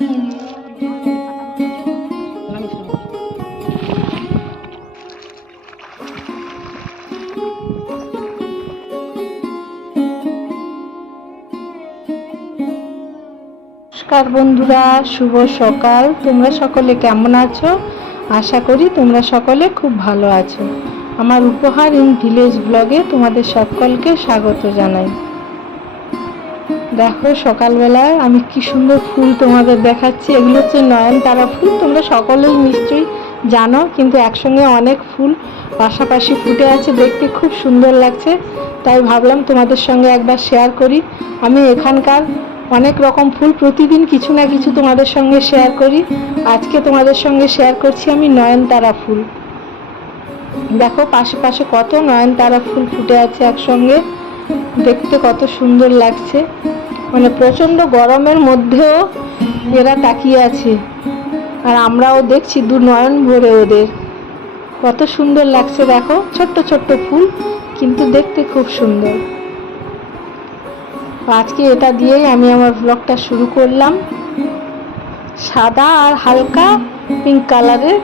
নমস্কার বন্ধুরা, শুভ সকাল। তোমরা সকলে কেমন আছো? আশা করি তোমরা সকলে খুব ভালো আছো। আমার উপহার ইন ভিলেজ ব্লগে তোমাদের সকলকে স্বাগত জানাই। দেখো সকালবেলায় আমি কি সুন্দর ফুল তোমাদের দেখাচ্ছি। এগুলো হচ্ছে নয়নতারা ফুল। তোমরা সকলেই নিশ্চয়ই জানো, কিন্তু একসঙ্গে অনেক ফুল পাশাপাশি ফুটে আছে, দেখতে খুব সুন্দর লাগছে। তাই ভাবলাম তোমাদের সঙ্গে একবার শেয়ার করি। আমি এখানকার অনেক রকম ফুল প্রতিদিন কিছু না কিছু তোমাদের সঙ্গে শেয়ার করি। আজকে তোমাদের সঙ্গে শেয়ার করছি আমি নয়নতারা ফুল। দেখো পাশে পাশে কত নয়নতারা ফুল ফুটে আছে একসঙ্গে, দেখতে কত সুন্দর লাগছে। মানে প্রচণ্ড গরমের মধ্যেও এরা তাকিয়ে আছে, আর আমরাও দেখছি দু নয়ন ভরে ওদের। কত সুন্দর লাগছে দেখো, ছোট্ট ছোট্ট ফুল কিন্তু দেখতে খুব সুন্দর। আজকে এটা দিয়েই আমি আমার ব্লগটা শুরু করলাম। সাদা আর হালকা পিঙ্ক কালারের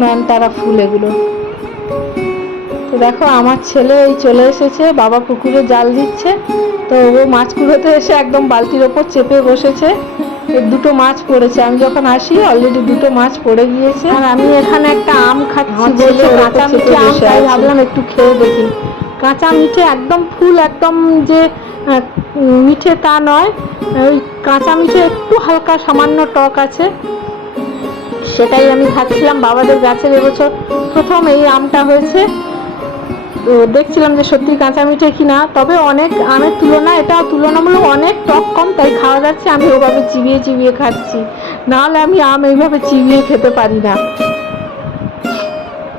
নয়নতারা ফুল এগুলো। তো দেখো আমার ছেলে এই চলে এসেছে, বাবা পুকুরে জাল দিচ্ছে। তো ও মাছ কুড়োতে এসে একদম বালতির ওপর চেপে বসেছে। এর দুটো মাছ পড়েছে, আমি যখন আসি অলরেডি দুটো মাছ পড়ে গিয়েছে। আর আমি এখানে একটা আম খাচ্ছি, বলছে কাঁচা মিঠে আম, তাই ভাবলাম একটু খেয়ে দেখি। কাঁচা মিঠে একদম ফুল, একদম যে মিঠে তা নয়, ওই কাঁচা মিঠে একটু হালকা সামান্য টক আছে, সেটাই আমি খাচ্ছিলাম। বাবাদের গাছের এবছর প্রথম এই আমটা হয়েছে, তো দেখছিলাম যে সত্যি কাঁচা মিঠে কিনা। তবে অনেক আমের তুলনায় এটা তুলনামূলক অনেক টক কম, তাই খাওয়া যাচ্ছে। আমি ওভাবে চিবিয়ে চিবিয়ে খাচ্ছি, নাহলে আমি আম এইভাবে চিবিয়ে খেতে পারি না।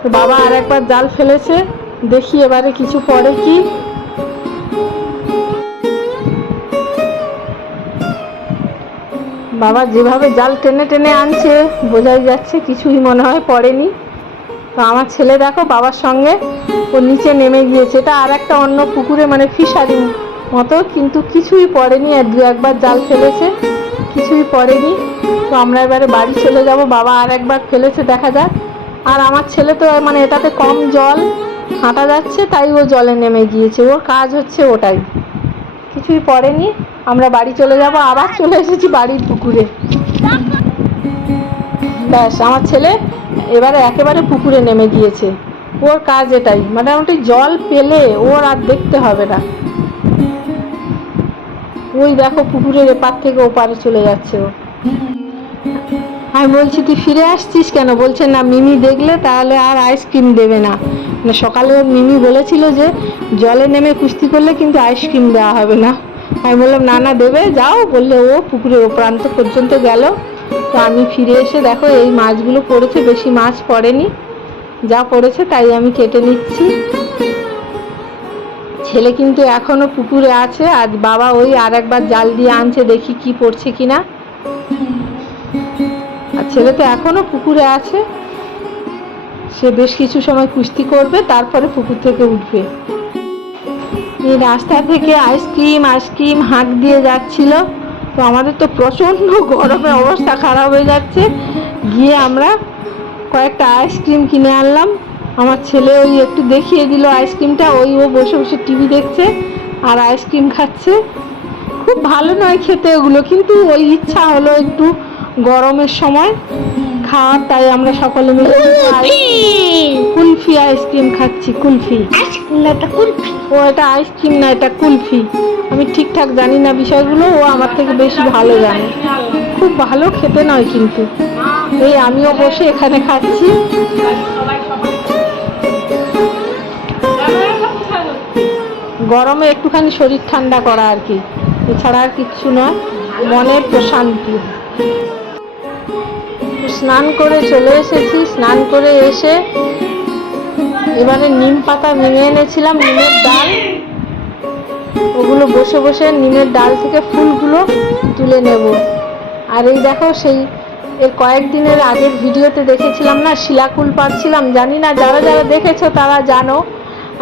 তো বাবা আর একবার জাল ফেলেছে, দেখি এবারে কিছু পড়ে কি। বাবা যেভাবে জাল টেনে টেনে আনছে বোঝাই যাচ্ছে কিছুই মনে হয় পড়েনি। তো আমার ছেলে দেখো বাবার সঙ্গে ও নিচে নেমে গিয়েছে। এটা আর একটা অন্য পুকুরে, মানে ফিশারি মতো, কিন্তু কিছুই পড়েনি। আর দু একবার জাল ফেলেছে, কিছুই পড়েনি। তো আমরা এবারে বাড়ি চলে যাব। বাবা আর একবার ফেলেছে, দেখা যাক। আর আমার ছেলে তো মানে এটাতে কম জল হাঁটা যাচ্ছে, তাই ও জলে নেমে গিয়েছে, ওর কাজ হচ্ছে ওটাই। কিছুই পড়েনি। আমরা বাড়ি চলে যাব। আবার চলে এসেছি বাড়ির পুকুরে। ব্যাস, আমার ছেলে এবারে একেবারে পুকুরে নেমে গিয়েছে, ওর কাজ এটাই। মোটামুটি জল পেলে ওর আর দেখতে হবে না। ওই দেখো পুকুরের এপার থেকে ওপারে চলে যাচ্ছে ও। আমি বলছি তুই ফিরে আসছিস কেন? বলছে না, মিমি দেখলে তাহলে আর আইসক্রিম দেবে না। মানে সকালে মিমি বলেছিল যে জলে নেমে কুস্তি করলে কিন্তু আইসক্রিম দেওয়া হবে না। আমি বললাম না না দেবে, যাও। বললে ও পুকুরের ও প্রান্ত পর্যন্ত গেল। তো আমি ফিরে এসে দেখো এই মাছগুলো পড়েছে, বেশি মাছ পড়েনি, যা পড়েছে তাই আমি কেটে নিচ্ছি। ছেলে কিন্তু এখনো পুকুরে আছে। আজ বাবা ওই আর একবার জাল দিয়ে আনছে, দেখি কি পড়ছে কিনা। আর ছেলে তো এখনো পুকুরে আছে, সে বেশ কিছু সময় কুস্তি করবে, তারপরে পুকুর থেকে উঠবে। এই রাস্তা থেকে আইসক্রিম হাঁক দিয়ে যাচ্ছিল। তো আমাদের তো প্রচণ্ড গরমে অবস্থা খারাপ হয়ে যাচ্ছে। গিয়ে আমরা কয়েকটা আইসক্রিম কিনে আনলাম। আমার ছেলে ওই একটু দেখিয়ে দিল আইসক্রিমটা, ওই ও বসে বসে টিভি দেখছে আর আইসক্রিম খাচ্ছে। খুব ভালো নয় খেতে ওগুলো, কিন্তু ওই ইচ্ছা হলো একটু গরমের সময় খাওয়ার, তাই আমরা সকলে মিলে কুলফি আইসক্রিম খাচ্ছি। কুলফি ও এটা আইসক্রিম না, এটা কুলফি। আমি ঠিকঠাক জানি না বিষয়গুলো, ও আমার থেকে বেশি ভালো জানে। খুব ভালো খেতে নয় কিন্তু। এই আমিও বসে এখানে খাচ্ছি। গরমে একটুখানি শরীর ঠান্ডা করা আর কি, এছাড়া আর কিচ্ছু নয়, মনের প্রশান্তি। স্নান করে চলে এসেছি। স্নান করে এসে এবারে নিম পাতা ভেঙে এনেছিলাম, নিমের ডাল, ওগুলো বসে বসে নিমের ডাল থেকে ফুলগুলো তুলে নেব। আর এই দেখো সেই এর কয়েকদিনের আগের ভিডিওতে দেখেছিলাম না, শিলাকুল পাড়ছিলাম। জানি না যারা যারা দেখেছো তারা জানো,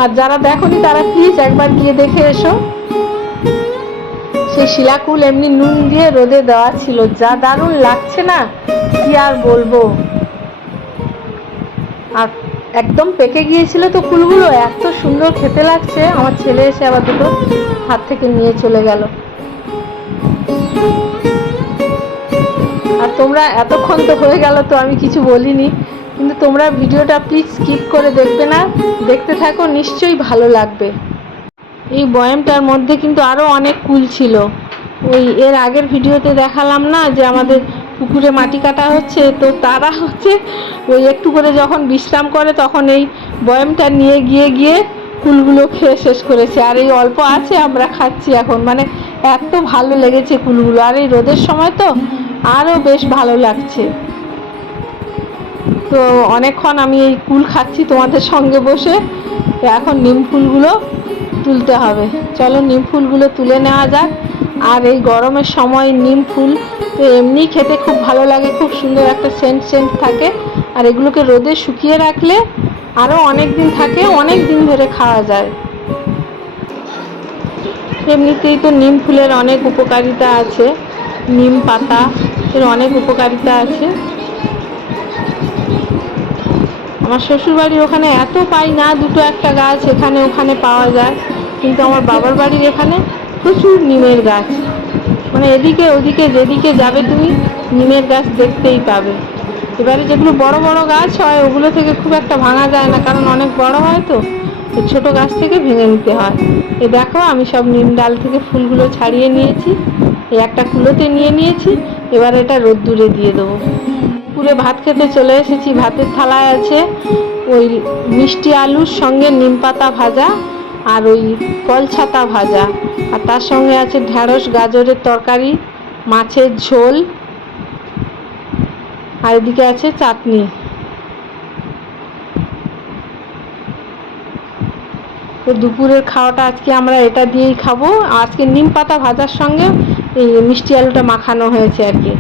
আর যারা দেখোনি তারা প্লিজ একবার গিয়ে দেখে এসো। সেই শিলাকুল এমনি নুন দিয়ে রোদে দেওয়া ছিল, যা দারুণ লাগছে না কি আর বলবো। আর একদম পেকে গিয়েছিল তো কুলগুলো, এত সুন্দর খেতে লাগছে। আমার ছেলে এসে আবার দুটো হাত থেকে নিয়ে চলে গেল। আর তোমরা এতক্ষণ তো হয়ে গেল তো আমি কিছু বলিনি, কিন্তু তোমরা ভিডিওটা প্লিজ স্কিপ করে দেখবে না, দেখতে থাকো, নিশ্চয়ই ভালো লাগবে। এই বয়ামটার মধ্যে কিন্তু আরও অনেক কুল ছিল। ওই এর আগের ভিডিওতে দেখালাম না যে আমাদের পুকুরে মাটি কাটা হচ্ছে, তো তারা হচ্ছে ওই একটু করে যখন বিশ্রাম করে তখন এই বয়ামটা নিয়ে গিয়ে কুলগুলো খেয়ে শেষ করেছে। আর এই অল্প আছে, আমরা খাচ্ছি এখন। মানে এত ভালো লেগেছে কুলগুলো, আর এই রোদের সময় তো আরও বেশ ভালো লাগছে। তো অনেকক্ষণ আমি এই কুল খাচ্ছি তোমাদের সঙ্গে বসে। তো এখন নিম ফুলগুলো তুলতে হবে, চলো নিম ফুলগুলো তুলে নেওয়া যাক। আর এই গরমের সময় নিম ফুল তো এমনি খেতে খুব ভালো লাগে, খুব সুন্দর একটা সেন্ট থাকে। আর এগুলোকে রোদে শুকিয়ে রাখলে আরও অনেক দিন থাকে, অনেক দিন ধরে খাওয়া যায়। এমনিতেই তো নিম ফুলের অনেক উপকারিতা আছে, নিম পাতা এর অনেক উপকারিতা আছে। আমার শ্বশুরবাড়ির ওখানে এত পাই না, দুটো একটা গাছ এখানে ওখানে পাওয়া যায়, কিন্তু আমার বাবার বাড়ির এখানে প্রচুর নিমের গাছ। মানে এদিকে ওদিকে যেদিকে যাবে তুমি নিমের গাছ দেখতেই পাবে। এবারে যেগুলো বড় বড় গাছ হয় ওগুলো থেকে খুব একটা ভাঙা যায় না, কারণ অনেক বড় হয় তো, ছোট গাছ থেকে ভেঙে নিতে হয়। এই দেখো আমি সব নিম ডাল থেকে ফুলগুলো ছাড়িয়ে নিয়েছি, এই একটা কুলোতে নিয়ে নিয়েছি। এবার এটা রোদ্দুরে দিয়ে দেবো। পুরে ভাত খেতে চলে এসেছি। ভাতের থালায় আছে ওই মিষ্টি আলুর সঙ্গে নিম পাতা ভাজা আর ওই কল ছাতা ভাজা, আর তার সঙ্গে আছে ঢ্যাঁড়স গাজরের তরকারি, মাছের ঝোল, আর এদিকে আছে চাটনি। তো দুপুরের খাওয়াটা আজকে আমরা এটা দিয়েই খাবো। আজকে নিম পাতা ভাজার সঙ্গে এই মিষ্টি আলুটা মাখানো হয়েছে আর কি।